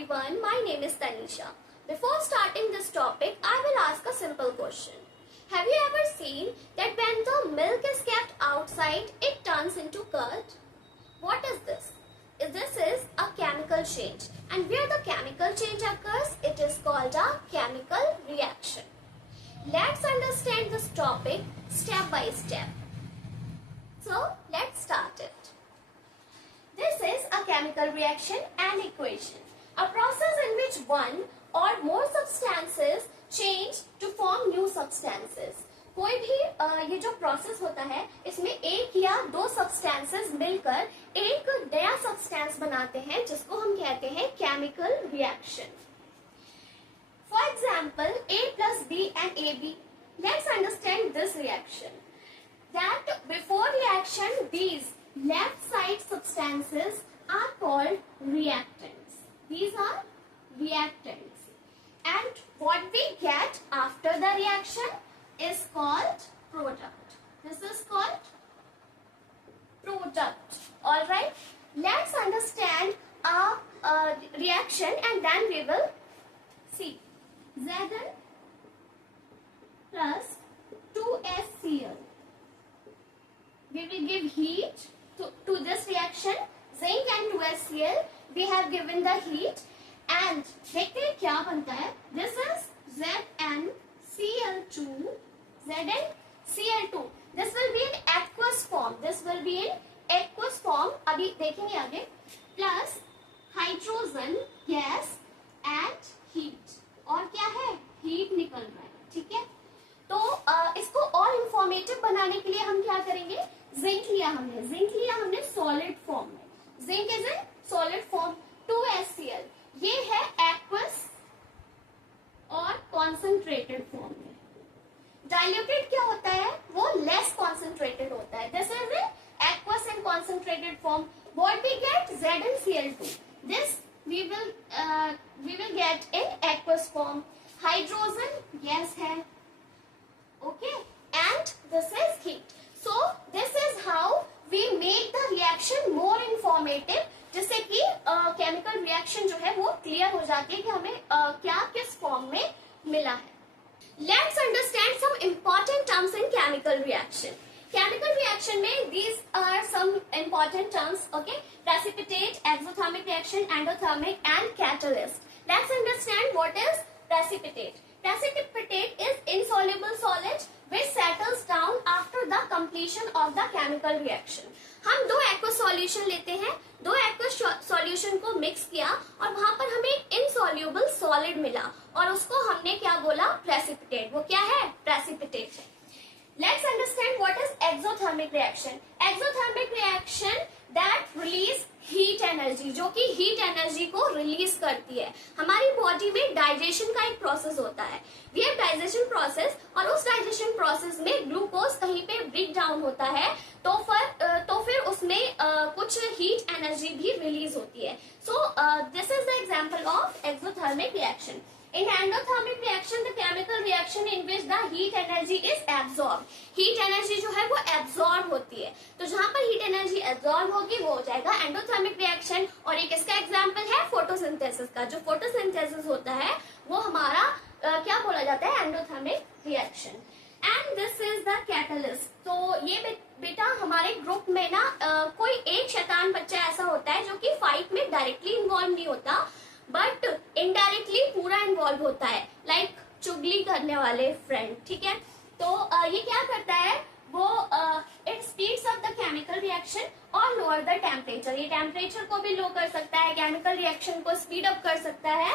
everyone, my name is Tanisha. Before starting this topic, I will ask a simple question. Have you ever seen that when the milk is kept outside, it turns into curd? What is this? This is a chemical change, and where the chemical change occurs, it is called a chemical reaction. Let's understand this topic step by step. So, let's start it. This is a chemical reaction and equation, a process in which one or more substances change to form new substances. कोई भी ये जो process होता है इसमें एक या दो सब्सटेंसेस मिलकर एक नया सब्सटेंस बनाते हैं जिसको हम कहते हैं chemical reaction. For example, A plus B and AB. Let's understand this reaction. That before reaction, these left side substances are called reactants. These are reactants. And what we get after the reaction is called product. This is called product. Alright. Let's understand a reaction and then we will see. Zn plus 2HCl. We will give heat to this reaction. Zinc and 2HCl. We have given the heat. And देखते हैं क्या बनता है. This is ZnCl2. ZnCl2. This will be in aqueous form. This will be in aqueous form. अभी देखेंगे आगे. Plus hydrogen gas and heat. और क्या है? Heat निकल रहा है. ठीक है? तो इसको और इंफॉर्मेटिव बनाने के लिए हम क्या करेंगे? जिंक लिया हमने सॉलिड फॉर्म में. Zinc is in solid form. 2HCl ये है एक्वस और कॉन्सेंट्रेटेड फॉर्म में. डाइल्यूटेड क्या होता है? वो लेस कॉन्सेंट्रेटेड होता है. This is in aqueous and concentrated form. What we get? ZnCl2. This we will get in aqueous form. Hydrogen gas है. Okay, and this is heat. So this is how we make the reaction more informative, जिससे कि chemical reaction जो है वो clear हो जाती है कि हमें क्या किस form में मिला है. Let's understand some important terms in chemical reaction. Chemical reaction में these are some important terms. Okay, precipitate, exothermic reaction, endothermic, and catalyst. Let's understand what is precipitate. Precipitate is insoluble solid which settles down after the completion of the chemical reaction. हम दो aqueous solution लेते हैं, दो aqueous solution को mix किया और वहां पर हमें एक insoluble solid मिला और उसको हमने क्या बोला? Precipitate. वो क्या है? Precipitate है. Let's understand what is exothermic reaction. Exothermic reaction that release heat energy, जो कि heat energy को release करती है. हमारी body में digestion का एक process होता है. We have digestion process और उस digestion process में glucose कहीं पे break down होता है तो फिर उसमें कुछ heat energy भी release होती है. So this is the example of exothermic reaction. In endothermic reaction, the chemical reaction in which the heat energy is absorbed. Heat energy जो है वो absorb होती है. तो जहाँ पर heat energy absorb होगी वो हो जाएगा endothermic reaction. और एक इसका example है photosynthesis का. जो photosynthesis होता है वो हमारा क्या बोला जाता है? endothermic reaction. And this is the catalyst. तो ये बेटा हमारे ग्रुप में ना कोई एक शैतान बच्चा ऐसा होता है जो कि फाइट में डायरेक्टली इन्वॉल्व नहीं होता बट इनडायरेक्टली पूरा इन्वॉल्व होता है. लाइक चुगली करने वाले फ्रेंड. ठीक है, तो ये क्या करता है? वो it speeds up the chemical reaction और लोअर द टेम्परेचर. ये टेम्परेचर को भी लो कर सकता है, केमिकल रिएक्शन को स्पीड अप कर सकता है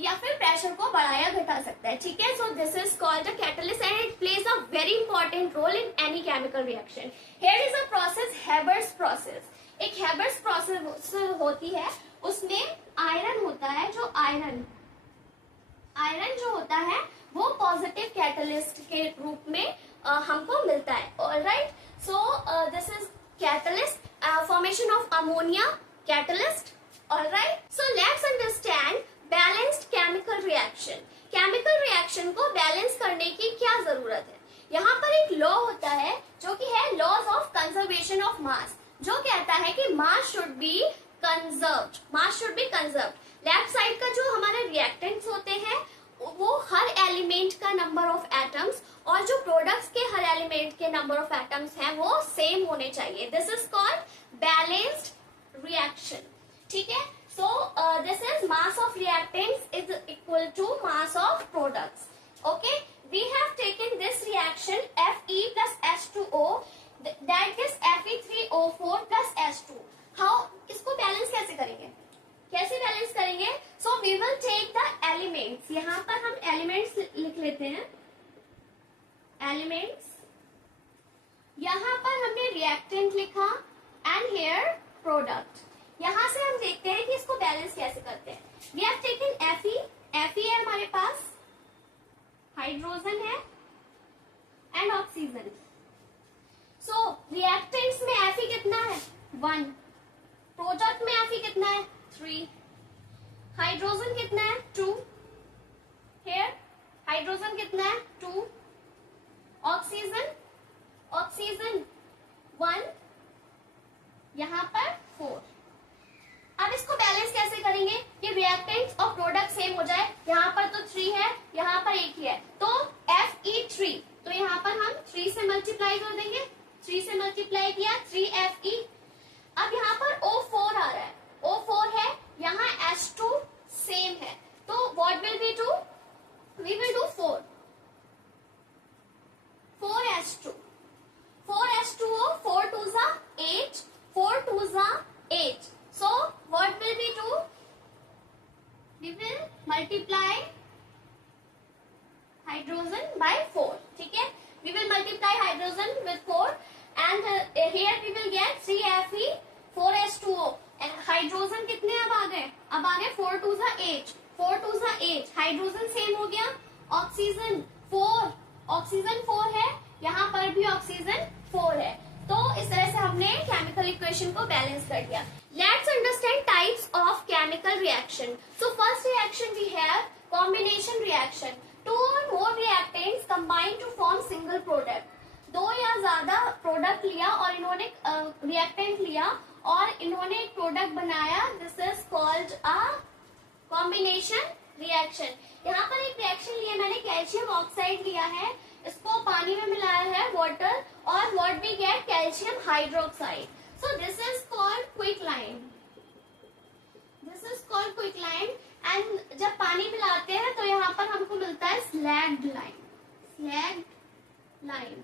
या फिर प्रेशर को बढ़ाया घटा सकता है. ठीक है, so this is called a catalyst and it plays a very important role in any chemical reaction. Here is a process, Haber's process. एक हेबर्स प्रोसेस होती है, उसमें आयरन होता है. जो आयरन जो होता है वो पॉजिटिव कैटलिस्ट के रूप में हमको मिलता है. Alright, so this is catalyst, formation of ammonia, catalyst. Alright, so let's understand balanced chemical reaction. Chemical reaction को बैलेंस करने की क्या जरूरत है? यहाँ पर एक लॉ होता है जो कि है laws of conservation of mass, जो कहता है कि mass should be conserved. Mass should be conserved. Left side का जो हमारे रिएक्टेंट्स होते हैं वो हर एलिमेंट का नंबर ऑफ एटम्स और जो प्रोडक्ट्स के हर एलिमेंट के नंबर ऑफ एटम्स हैं वो सेम होने चाहिए. This is called balanced reaction. ठीक है. So this is mass of reactants is equal to mass of products. Okay, we have taken this reaction Fe plus H2O that gives Fe3O4 plus H2. How इसको balance कैसे करेंगे? कैसे balance करेंगे? So we will take the elements. यहाँ पर हम elements लिख लेते हैं. Elements. यहाँ पर हमने reactant लिखा and here product. यहां से हम देखते हैं कि इसको बैलेंस कैसे करते हैं. वी हैव टेकन Fe है हमारे पास, हाइड्रोजन है एंड ऑक्सीजन. सो रिएक्टेंट्स में Fe कितना है 1, प्रोडक्ट में Fe कितना है 3, हाइड्रोजन कितना है 2, हियर हाइड्रोजन कितना है 2, ऑक्सीजन 1, यहां पर 4. अब इसको बैलेंस कैसे करेंगे कि रिएक्टेंट्स और प्रोडक्ट सेम हो जाए. यहाँ पर तो 3 है, यहाँ पर 1 ही है, तो Fe3, तो यहाँ पर हम 3 से मल्टीप्लाई कर देंगे. 3 से मल्टीप्लाई किया 3Fe. अब यहाँ पर O4 आ रहा है, O4 है, यहाँ H2 सेम है, तो what will we do? We will do 4H2, 4H2O, 4 2 जा 8, 4 2 जा 8. So what will we do? We will multiply hydrogen by 4. ठीक है? We will multiply hydrogen with 4 and here we will get 3Fe, 4H2O and hydrogen कितने अब आ गए? अब आ गए 4 2 जा 8, 4 2 जा 8. हाइड्रोजन सेम हो गया. ऑक्सीजन 4, ऑक्सीजन 4 है, यहाँ पर भी ऑक्सीजन 4 है. तो इस तरह से हमने केमिकल इक्वेशन को बैलेंस कर दिया. Let's understand types of chemical reaction. So first reaction we have combination reaction. Two or more reactants combine to form single product. दो या ज्यादा प्रोडक्ट लिया और इन्होंने रिएक्टेंट लिया और इन्होंने एक प्रोडक्ट बनाया. This is called a combination reaction. यहाँ पर एक रिएक्शन लिया मैंने, कैल्शियम ऑक्साइड लिया है, इसको पानी में मिलाया है वाटर, और what we get calcium hydroxide. So this is called quicklime. This is called quicklime and जब पानी मिलाते हैं तो यहाँ पर हमको मिलता है slagged lime. Slagged lime.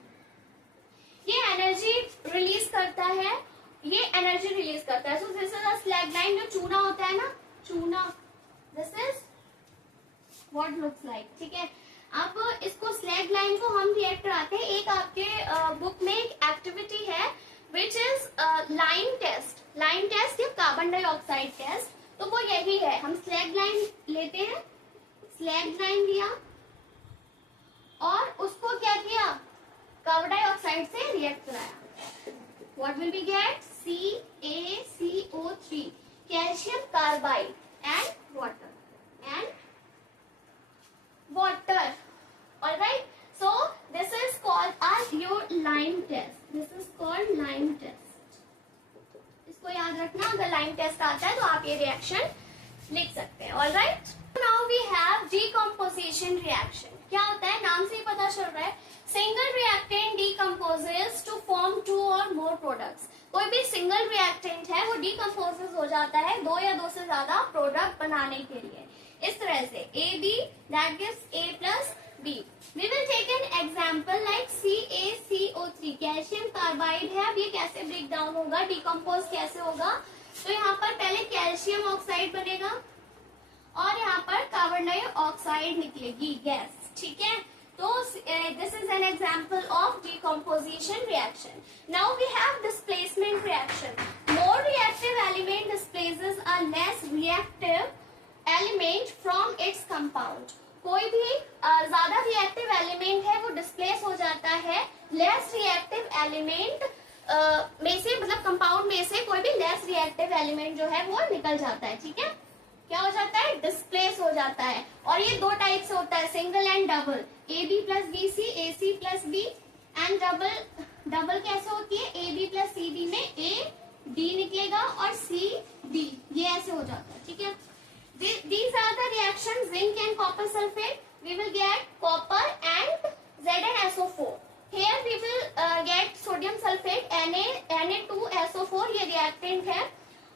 ये एनर्जी रिलीज करता है, ये एनर्जी रिलीज करता है. So this is a slagged lime. जो चूना होता है ना, चूना, this is what looks like. ठीक है. अब इसको slagged lime को हम रिएक्ट कराते हैं. एक आपके बुक में एक एक्टिविटी है which is lime test. Lime test या कार्बन डाइऑक्साइड टेस्ट, तो वो यही है. हम स्लैग लाइम लेते हैं, स्लैग लाइम लिया और उसको क्या किया, कार्बन डाइऑक्साइड से रिएक्ट कराया. What will be get? CaCO3, calcium carbide and water. Alright, so this is called your lime test. This is called lime test. इसको याद रखना, अगर लाइम टेस्ट आता है तो आप ये रिएक्शन लिख सकते हैं. Alright, now we have decomposition reaction. क्या होता है, नाम से ही पता चल रहा है. Single reactant decomposes to form 2 or more products. कोई भी सिंगल रिएक्टेंट है वो डिकम्पोजेस हो जाता है 2 या 2 से ज्यादा प्रोडक्ट बनाने के लिए. इस तरह से AB that gives A plus B. We will take an example like CaCO3, calcium carbide है. अब ये कैसे ब्रेक डाउन होगा, डिकम्पोज कैसे होगा, तो यहाँ पर पहले कैल्शियम ऑक्साइड बनेगा और यहाँ पर कार्बन डाइऑक्साइड निकलेगी, गैस. ठीक है. तो this is an example of decomposition reaction. Now we have displacement reaction. More reactive element displaces a less reactive element from its compound. कोई भी ज्यादा रिएक्टिव एलिमेंट है वो डिस्प्लेस हो जाता है लेस रिएक्टिव एलिमेंट में से, मतलब कंपाउंड में से कोई भी लेस रिएक्टिव एलिमेंट जो है वो निकल जाता है. ठीक है. क्या हो जाता है, डिस्प्लेस हो जाता है. और ये 2 टाइप से होता है, single and double. AB plus BC, AC plus B and double कैसे होती है, AB प्लस CB में A D निकलेगा और C D, ये ऐसे हो जाता है. ठीक है. These are the reactions zinc and copper sulfate. We will get copper and ZnSO4. Here we will get sodium sulfate Na2SO4, ये reactant है,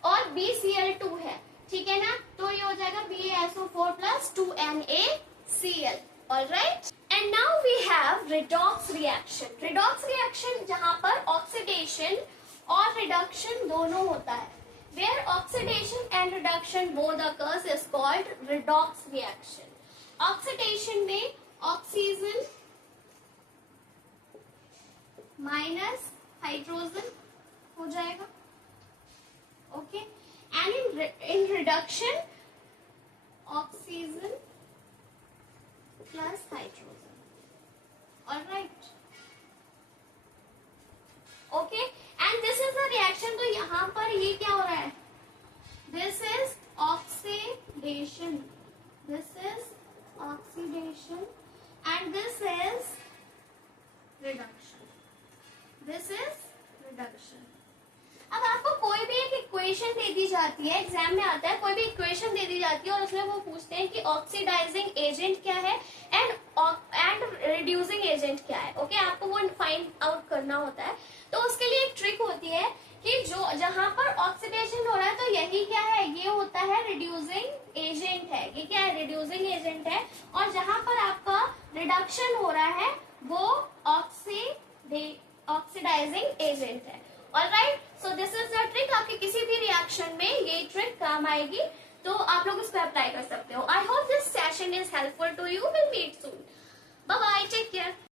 और BCl2 है, ठीक है ना. तो ये हो जाएगा BaSO4 plus 2NaCl. All right. And now we have redox reaction. Redox reaction जहाँ पर oxidation और reduction दोनों होता है. Where oxidation and reduction both occurs is called redox reaction. Oxidation में oxygen minus hydrogen हो जाएगा, okay? And in reduction, oxygen plus hydrogen. All right. Okay. And this is the reaction. तो यहाँ पर ये क्या हो रहा है? This is oxidation. This is oxidation. And this is reduction. This is reduction. अब आपको कोई भी एक इक्वेशन दे दी जाती है, एग्जाम में आता है, कोई भी इक्वेशन दे दी जाती है और उसमें वो पूछते हैं कि ऑक्सीडाइजिंग एजेंट क्या है एंड रिड्यूसिंग एजेंट क्या है. ओके, आपको वो फाइंड आउट करना होता है. तो उसके लिए एक ट्रिक होती है कि जो जहां पर ऑक्सीडेशन हो रहा है तो यही क्या है, ये होता है रिड्यूसिंग एजेंट है. ये क्या है, रिड्यूसिंग एजेंट है. और जहां पर आपका रिडक्शन हो रहा है वो ऑक्सीडाइजिंग एजेंट है. Alright, so this is the trick. आपके किसी भी रिएक्शन में ये ट्रिक काम आएगी, तो आप लोग इसको अप्लाई कर सकते हो. I hope this session is helpful to you. Will meet soon. Bye bye, take care.